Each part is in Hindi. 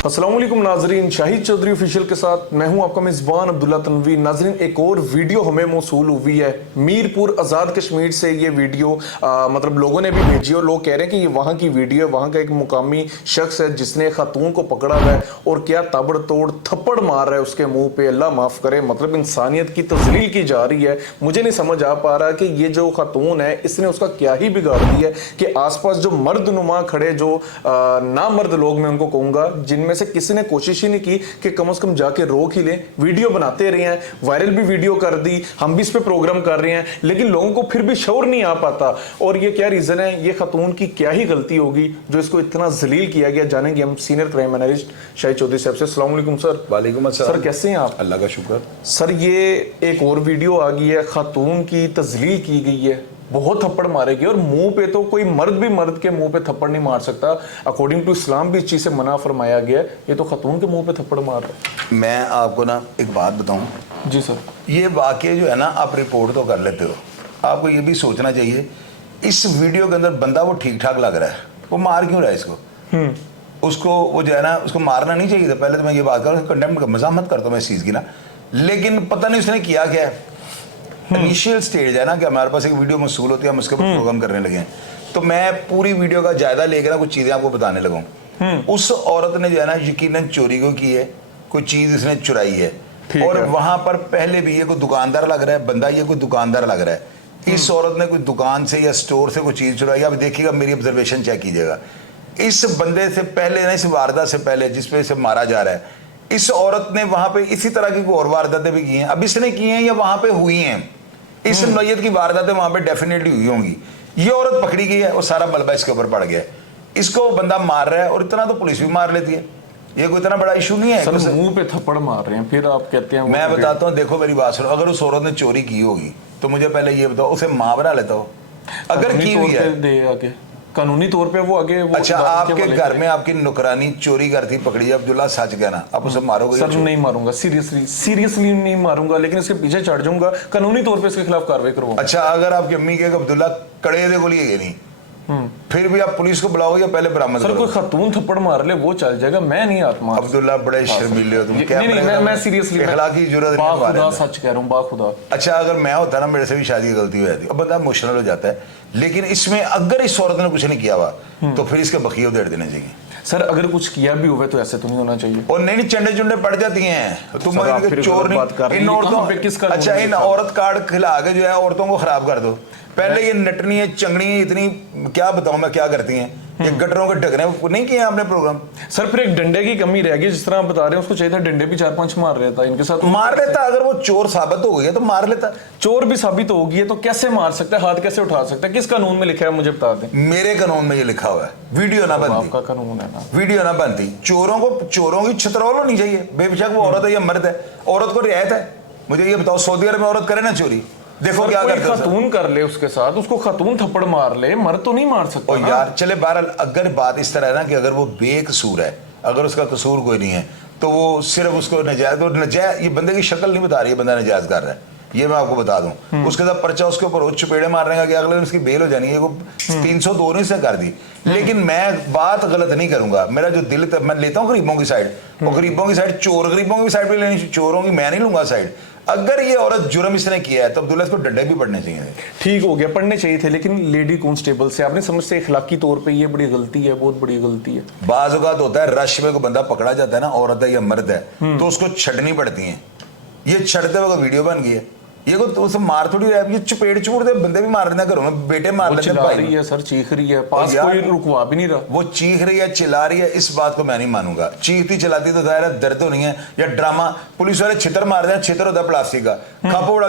अस्सलाम वालेकुम नाजरीन, शाहिद चौधरी ऑफिशियल के साथ मैं हूं आपका मेज़बान अब्दुल्ला तनवी। नाजरीन, एक और वीडियो हमें मौसूल हुई है मीरपुर आज़ाद कश्मीर से। ये वीडियो मतलब लोगों ने भी भेजी और लोग कह रहे हैं कि ये वहाँ की वीडियो है, वहाँ का एक मुकामी शख्स है जिसने खातून को पकड़ा हुआ है और क्या ताबड़तोड़ थप्पड़ मार रहा है उसके मुंह पे। अल्लाह माफ़ करे, मतलब इंसानियत की तज़लील की जा रही है। मुझे नहीं समझ आ पा रहा कि ये जो खातून है इसने उसका क्या ही बिगाड़ दिया है कि आसपास जो मर्द नुमा खड़े, जो ना मर्द लोग मैं उनको कहूँगा, जिनमें से किसी ने कोशिश ही नहीं की कि कम से कम जाके रोक ही लें। वीडियो बनाते रहे हैं, वायरल भी वीडियो कर दी, हम भी इस पे प्रोग्राम कर रहे हैं, लेकिन लोगों को फिर भी शौर नहीं आ पाता। और ये क्या रीजन है, ये खातून की क्या ही गलती होगी जो इसको इतना जलील किया गया। जानेंगे हम senior crime analyst Shahid Chaudhary साहब से। अस्सलाम वालेकुम सर। वालेकुम अस्सलाम सर, कैसे हैं आप? अल्लाह का शुक्र। सर, ये एक और वीडियो आ गई है, खातून की तजलील की गई है, बहुत थप्पड़ मारेगी और मुंह पे तो कोई मर्द भी मर्द के मुंह पे थप्पड़ नहीं मार सकता। अकॉर्डिंग टू इस्लाम भी इस चीज से मना फरमाया गया है। ये तो खातून के मुंह पे थप्पड़ मार रहा है। मैं आपको ना एक बात बताऊं। जी सर। ये वाकये जो है ना, आप रिपोर्ट तो कर लेते हो, आपको ये भी सोचना चाहिए इस वीडियो के अंदर बंदा वो ठीक ठाक लग रहा है, वो मार क्यों रहा है इसको? उसको वो जो है ना, उसको मारना नहीं चाहिए था। पहले तो मैं ये बात करूँ, कंडेम मजामत करता हूँ मैं इस चीज़ की ना, लेकिन पता नहीं उसने किया क्या है। इनिशियल स्टेज है ना कि हमारे पास एक वीडियो मसूल होती है, हम उसके ऊपर प्रोग्राम करने लगे हैं, तो मैं पूरी वीडियो का जायजा लेकर ना कुछ चीज़ें आपको बताने लगा। उस औरत ने जो है ना यकीनन चोरी को की है, कोई चीज़ इसने चुराई है, और वहां पर पहले भी ये कोई दुकानदार लग रहा है, बंदा ये कोई दुकानदार लग रहा है। इस औरत ने कोई दुकान से या स्टोर से कोई चीज़ चुराई। अब देखिएगा, मेरी ऑब्जर्वेशन चेक कीजिएगा, इस बंदे से पहले ना, इस वारदात से पहले जिसपे इसे मारा जा रहा है, इस औरत ने वहां पे इसी तरह की कोई और वारदातें भी की हैं। अब इसने की हैं या वहां पे हुई हैं, इस नौयत की वारदातें वहां पे डेफिनेटली हुई होंगी। ये औरत पकड़ी गई है और सारा मलबा इसके ऊपर पड़ गया है, इसको बंदा मार रहा है, और इतना तो पुलिस भी मार लेती है, ये कोई इतना बड़ा इशू नहीं है। सर, मुंह पे थप्पड़ मार रहे हैं, फिर आप कहते हैं। मैं बताता हूँ, देखो मेरी बात सुनो, अगर उस औरत ने चोरी की होगी तो मुझे पहले ये बताओ, उसे मां बना लेता हो अगर की हुई है कानूनी तौर पे वो आगे वो। अच्छा, आपके घर में आपकी नुकरानी चोरी करती पकड़ी, अब्दुल्ला सच कहना, आप उसे मारोगे? सर, नहीं मारूंगा, सीरियसली नहीं मारूंगा, लेकिन इसके पीछे चढ़ जाऊंगा, कानूनी तौर पे इसके खिलाफ कार्रवाई करूंगा। अच्छा, अगर आपकी अम्मी के अब्दुल्ला कड़े दे को लिए नहीं, फिर भी आप पुलिस को बुलाओगे या पहले बरामद करोगे? सर, कोई खातून थप्पड़ मार ले वो चल जाएगा, मैं नहीं आत्मा। अब्दुल्ला, बड़े शर्मीले हो तुम। क्या? मैं सीरियसली इखलाकी जुर्रत नहीं है, खुदा सच कह रहा हूं, बाखुदा। अच्छा, अगर मैं होता ना, मेरे से भी शादी की गलती हो जाती, अब बंदा इमोशनल हो जाता है, लेकिन इसमें अगर इस औरत ने कुछ नहीं किया हुआ तो फिर इसके बखिए उधेड़ देने चाहिए। सर, अगर कुछ किया भी हुआ तो ऐसे तो नहीं होना चाहिए। और नहीं, चंडे चुंडे पड़ जाती हैं, तुम चोर नहीं। इन औरतों, अच्छा, इन औरत कार्ड खिला के जो है औरतों को खराब कर दो। पहले ये नटनी है, चंगड़ी है, इतनी क्या बताऊं मैं क्या करती हैं, ये गटरों के ढकने नहीं किए आपने प्रोग्राम। सर, फिर एक डंडे की कमी रह गई, जिस तरह आप बता रहे हैं, उसको चाहिए था डंडे भी 4-5 मार रहा था इनके साथ। मार लेता, अगर वो चोर साबित हो गई है तो मार लेता। चोर भी साबित हो गई है तो कैसे मार सकता है, हाथ कैसे उठा सकता है? किस कानून में लिखा है मुझे बता दें। मेरे कानून में ये लिखा हुआ है, वीडियो ना बनती। आपका कानून है ना, वीडियो ना बनती। चोरों की छतरौल होनी चाहिए, बेशक वो औरत है या मर्द है, औरत को रियायत है। मुझे ये बताओ, सऊदी अरब में औरत करे ना चोरी, देखो क्या करते हैं। खातून कर ले उसके साथ, उसको खातून थप्पड़ मार ले, मर्द तो नहीं मार सकता ना। यार चले, बहरहाल अगर बात इस तरह है ना कि अगर वो बेकसूर है, अगर उसका कसूर कोई नहीं है, तो वो सिर्फ उसको नजायज, ये बंदे की शक्ल नहीं बता रही है बंदा नजायज कर रहा है, ये मैं आपको बता दूं। उसके साथ पर्चा उसके ऊपर हो, चुपेड़े मारने का कि अगले दिन उसकी बेल हो जानी है, वो 302 नहीं से कर दी। लेकिन मैं बात गलत नहीं करूंगा, मेरा जो दिल, मैं लेता हूँ गरीबों की साइड, और गरीबों की साइड, चोर गरीबों की साइड भी लेनी, चोरों की मैं नहीं लूंगा साइड। अगर ये औरत जुर्म इसने किया है तो अब्दुल्ला इसको डंडे भी पड़ने चाहिए थे। ठीक हो गया, पढ़ने चाहिए थे, लेकिन लेडी कांस्टेबल से आपने समझते इखलाकी तौर पे ये बड़ी गलती है, बहुत बड़ी गलती है। बाज़ औक़ात होता है रश में कोई बंदा पकड़ा जाता है ना, औरत है या मर्द है, तो उसको छड़नी पड़ती है। ये छड़ते हुए वीडियो बन गई है, ये को तो उसे मार थोड़ी रहा है, ये चपेट चूड़ दे, बंदे भी मार देना, घरों में बेटे मार लेते हैं, चिल्ला रही है सर, चीख रही है, पास कोई रुकवा भी नहीं रहा। वो चीख रही है, चिल्ला रही है, इस बात को मैं नहीं मानूंगा। चीखती चिल्लाती तो जाहिर है दर्द तो नहीं है, या ड्रामा। पुलिस वाले छितर मार रहे हैं, छितर होता है प्लास्टिक का, खप उड़ा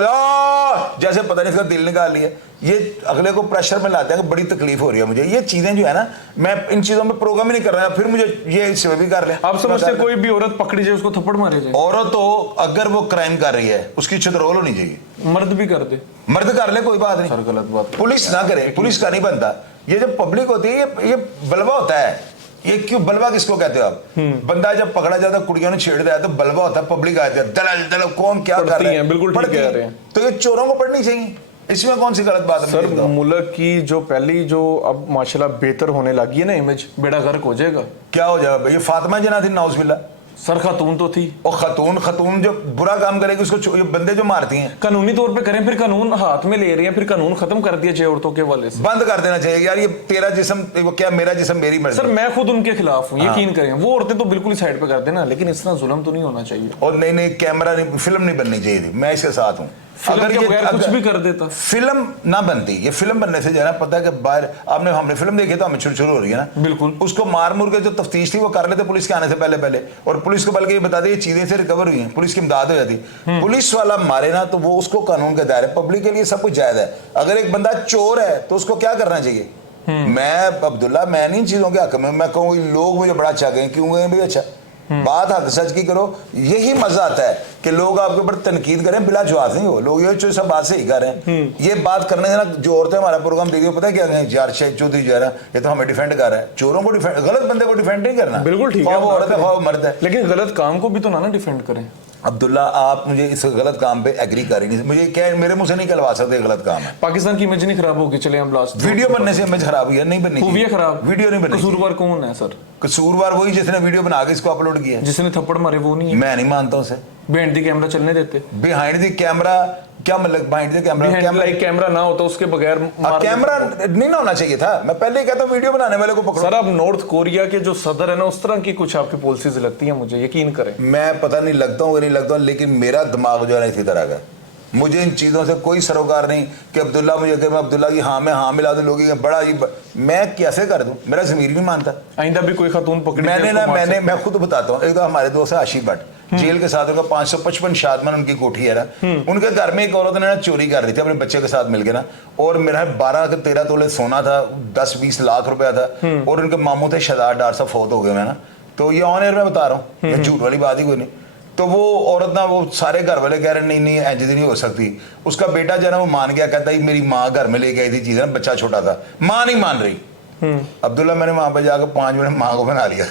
जैसे पता नहीं इसका दिल निकाल लिया, ये अगले को प्रेशर में लाते हैं कि बड़ी तकलीफ हो रही है मुझे। ये चीजें जो है ना, मैं इन चीजों में प्रोग्राम ही नहीं कर रहा, फिर मुझे ये इससे भी कर ले। आप समझते कोई भी औरत पकड़ी जाए उसको थप्पड़ मारे जाए? औरत तो अगर वो क्राइम कर रही है उसकी छतरोल होनी चाहिए। मर्द भी कर दे, मर्द कर ले, कोई बात नहीं सर, गलत बात। पुलिस ना करे, पुलिस का नहीं बनता। ये जो पब्लिक होती है, ये बलवा होता है, ये क्यों बलवा किसको कहते हो आप? बंदा जब पकड़ा जाता है, कुड़ियों ने छेड़ता है तो बलवा होता है, पब्लिक आती है दलल दलल, कौन क्या कर रहे हैं, बिल्कुल ठीक पढ़ती कह हैं। रहे हैं। तो ये चोरों को पढ़नी चाहिए, इसमें कौन सी गलत बात है? सर मुझे बताओ। मुल्क की जो पहली जो अब माशाल्लाह बेहतर होने लगी है ना इमेज, बेड़ा गर्क हो जाएगा। क्या हो जाएगा भाई? ये फातिमा जना थी नाउज़ुबिल्लाह, सर खातून तो थी, और खतून जो बुरा काम करेगी उसको ये बंदे जो मारती हैं, कानूनी तौर पे करें, फिर कानून हाथ में ले रहे हैं, फिर कानून खत्म कर दिया 6 औरतों के वाले से। बंद कर देना चाहिए यार। ये तेरा जिस्म, वो क्या मेरा जिस्म मेरी मर्जी। सर मैं खुद उनके खिलाफ हूँ, यकीन करें। वो औरतें तो बिल्कुल ही साइड पे कर देना, लेकिन इतना जुल्म तो नहीं होना चाहिए। और नहीं कैमरा नहीं, फिल्म नहीं बननी चाहिए थी, मैं इसके साथ हूँ। फिल्म के बगैर कुछ भी कर देता। फिल्म ना बनती, ये फिल्म बनने से जो है ना, पता है कि बाहर हमने फिल्म देखी तो हमें शुरू हो रही है ना, बिल्कुल। उसको मार मुर के जो तफ्तीश थी वो कर लेते पुलिस के आने से पहले और पुलिस को बल्कि ये बता दे ये चीजें से रिकवर हुई हैं, पुलिस की इमदाद हो जाती। पुलिस वाला मारे ना तो वो उसको कानून के दायरे, पब्लिक के लिए सब कुछ जायज है। अगर एक बंदा चोर है तो उसको क्या करना चाहिए? मैं अब्दुल्ला, मैं नहीं इन चीजों के हक में, मैं कहूँ लोग मुझे बड़ा अच्छा कहें, क्यों गए भाई? अच्छा बात हक सच की करो, यही मजा आता है कि लोग आपके ऊपर तनकीद करें बिला जवाब नहीं हो। लोग ये जो सब बात से ही कर रहे हैं, ये बात करने से ना जो औरतें हमारा प्रोग्राम देखिए पता है क्या कहें, यार शाहिद चौधरी जो है ना ये तो हमें डिफेंड कर रहा है। चोरों को डिफेंड, गलत बंदे को डिफेंड नहीं करना, बिल्कुल ठीक है, वो औरत है वो मर्द है, लेकिन गलत काम को भी तो ना डिफेंड करें। अब्दुल्ला आप मुझे इस गलत काम पे एग्री कर ही नहीं, मुझे क्या मेरे मुंह से नहीं कहलवा सकते गलत काम है। पाकिस्तान की इमेज नहीं खराब होगी। चले हम लास्ट, वीडियो बनने से इमेज खराब हुई है, नहीं बननी हुई है खराब, वीडियो नहीं बननी। कसूरवार कौन है सर? कसूरवार वही जिसने वीडियो बना के इसको अपलोड किया, जिसने थप्पड़ मारे वो नहीं है। मैं नहीं मानता उसे। बिहाइंड द कैमरा चलने देते। बिहाइंड द कैमरा क्या मतलब? बिहाइंड द कैमरा कैमरा ना होता उसके बगैर कैमरा नहीं ना होना चाहिए था। मैं पहले ही कहता हूं वीडियो बनाने वाले को पकड़ो। सर अब नॉर्थ कोरिया के जो सदर है ना, उस तरह की कुछ आपकी पॉलिसीज लगती है मुझे, यकीन करें। मैं पता नहीं लगता हूँ नहीं लगता हूँ, लेकिन मेरा दिमाग जो है ना इसी तरह का, मुझे इन चीज़ों से कोई सरोकार नहीं कि अब्दुल्ला मुझे कहे मैं अब्दुल्ला की हाँ मैं हाँ मिला दूँ, लोग बड़ा ही मैं कैसे कर दूँ? मेरा ज़मीर नहीं मानता। आइंदा भी कोई खातून पकड़ी मैं खुद बताता हूँ। एक तो हमारे दोस्त है आशिफ भट्ट, जेल के साथ उनका 555 शादमन उनकी कोठी है ना, उनके घर में एक औरत ने ना चोरी कर रही थी अपने बच्चे के साथ मिलकर ना, और मेरा 12-13 तोले सोना था, 10-20 लाख रुपया था, और उनके मामू थे शहजाद डार साहब, फौत हो गए मैं ना, तो ये ऑन एयर में बता रहा हूँ, ये झूठ वाली बात ही कोई नहीं। तो वो औरत ना, वो सारे घर वाले कह रहे नहीं ऐसी नहीं हो सकती। उसका बेटा जो है ना वो मान गया, कहता है मेरी माँ घर में ले गई थी चीज़ ना, बच्चा छोटा था, माँ नहीं मान रही। अब्दुल्ला मैंने वहां पर जाकर 5 मिनट माँ को बना लिया।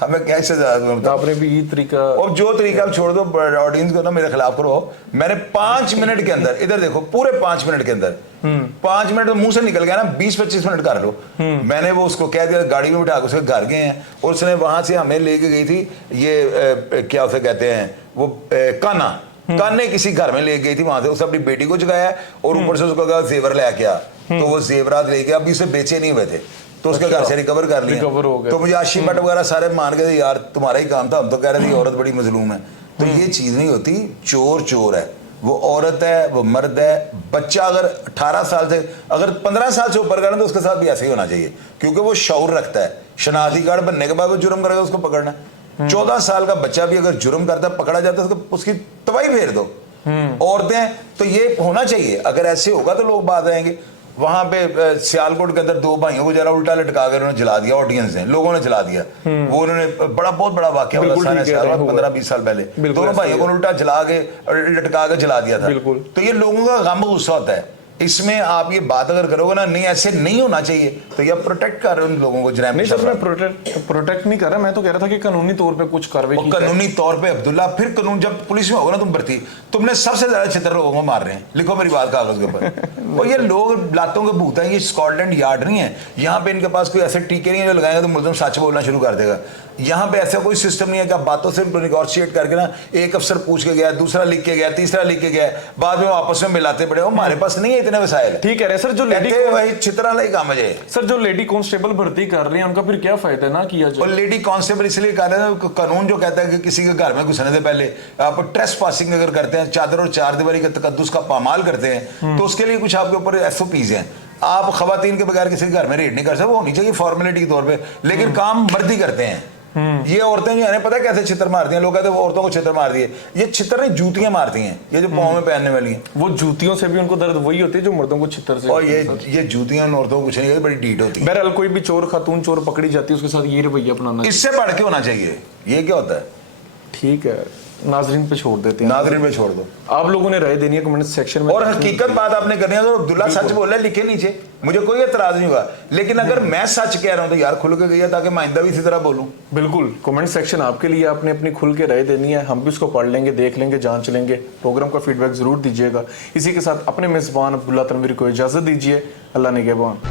हमें कैसे आपने भी ये तरीका, और जो तरीका आप छोड़ दो ऑडियंस को ना मेरे खिलाफ करो। मैंने 5 मिनट के अंदर, इधर देखो, पूरे 5 मिनट के अंदर 5 मिनट तो मुंह से निकल गया ना, 20-25 मिनट कर लो। मैंने वो उसको कह दिया, गाड़ी में बिठा के उसके घर गए हैं, और उसने वहां से हमें लेके गई थी ये क्या उसे कहते हैं वो कान्हा किसी घर में ले गई थी, वहां से उसने अपनी बेटी को जगाया और ऊपर से उसको कहा जेवर लेके आ, तो वो जेवरात लेके अभी उसे बेचे नहीं हुए थे, तो उसके घर से रिकवर कर लिया। तो मुझे आशिफ भट्ट वगैरह सारे मान गए यार तुम्हारा ही काम था, हम तो कह रहे थे औरत बड़ी मजलूम है। तो ये चीज नहीं होती, चोर चोर है, वो औरत है, वो मर्द है। बच्चा अगर 18 साल से, अगर 15 साल से ऊपर का तो उसके साथ भी ऐसे ही होना चाहिए, क्योंकि वो शऊर रखता है। शनाख्ती कार्ड बनने के बाद वो जुर्म करेगा, उसको पकड़ना। 14 साल का बच्चा भी अगर जुर्म करता है, पकड़ा जाता है, उसकी तबाही फेर दो। औरतें तो ये होना चाहिए, अगर ऐसे होगा तो लोग बात आएंगे। वहां पे सियालकोट के अंदर 2 भाइयों को जरा उल्टा लटका कर उन्होंने जला दिया, ऑडियंस ने, लोगों ने जला दिया। वो उन्होंने बहुत बड़ा वाकया हुआ 15-20 साल पहले, दोनों भाइयों को उल्टा जला के लटका के जला दिया था। तो ये लोगों का गम गुस्सा होता है। इसमें आप ये बात अगर करोगे ना, नहीं ऐसे नहीं होना चाहिए, तो ये प्रोटेक्ट कर रहे हो उन लोगों को। नहीं सर, मैं प्रोटेक्ट नहीं कर रहा, मैं तो कह रहा था कि कानूनी तौर पे कुछ कार्रवाई की। कानूनी तौर पे अब्दुल्ला, फिर कानून जब पुलिस में होगा ना तुम भर्ती, तुमने सबसे ज्यादा छितर लोगों को मार रहे हैं, लिखो मेरी बात कागज के ऊपर। और ये लोग लातों के भूत हैं, ये स्कॉटलैंड यार्ड नहीं है, यहाँ पे इनके पास कोई ऐसे टीके नहीं है जो लगाएंगे तो मुल्ज़िम सच बोलना शुरू कर देगा। यहाँ पे ऐसा कोई सिस्टम नहीं है कि आप बातों से नेगोशिएट करके ना, एक अफसर पूछ के गया, दूसरा लिख के गया, तीसरा लिख के गया, बाद में वो आपस में मिलाते पड़े। हमारे पास नहीं है इतने वसाइल। ठीक है सर, जो लेडी वही चित्रा लाई काम है सर, जो लेडी कांस्टेबल भर्ती कर रहे हैं उनका फिर क्या फायदा ना किया जाए? और लेडी कांस्टेबल इसलिए कर रहे हैं, कानून जो कहता है कि किसी के घर में घुसने से पहले आप ट्रेसपासिंग अगर करते हैं, चादर और चारदीवारी के तकद्दुस का पामाल करते हैं, तो उसके लिए कुछ आपके ऊपर SOPs हैं। आप खवातीन के बगैर किसी घर में रेड नहीं कर सकते, वो होनी चाहिए फॉर्मेलिटी के तौर पे, लेकिन काम मर्द ही करते हैं। ये औरतें जो है पता है कैसे छितर मारती हैं? लोग कहते हैं वो औरतों को छितर मार दिए, ये छितर नहीं, जूतियां मारती हैं, ये जो पाँव में पहनने वाली हैं। वो जूतियों से भी उनको दर्द वही होती है जो मर्दों को छितर से। और ये जूतियां औरतों को कुछ नहीं, बड़ी डीट होती है। बहरहाल कोई भी चोर खातून चोर पकड़ी जाती है, उसके साथ ये रवैया अपनाना, इससे बढ़ के होना चाहिए। ये क्या होता है? ठीक है, नाजरीन पे छोड़ देते हैं, नाजरीन पे छोड़ दो। आप लोगों ने राय देनी है कमेंट सेक्शन में, और हकीकत बात आपने करनी है। तो अब्दुल्ला सच बोल रहा है, लिखे नीचे। मुझे कोई एतराज नहीं हुआ, लेकिन अगर मैं सच कह रहा हूं तो यार खुल के गया, ताकि मैं आइंदा भी इसी तरह बोलूं। बिल्कुल, कमेंट सेक्शन आपके लिए, आपने अपनी खुल के राय देनी है, हम भी उसको पढ़ लेंगे, देख लेंगे, जांच लेंगे, प्रोग्राम का फीडबैक जरूर दीजिएगा। इसी के साथ अपने मेजबान अब्दुल्ला तनवीर को इजाजत दीजिए। अल्लाह निगहबान।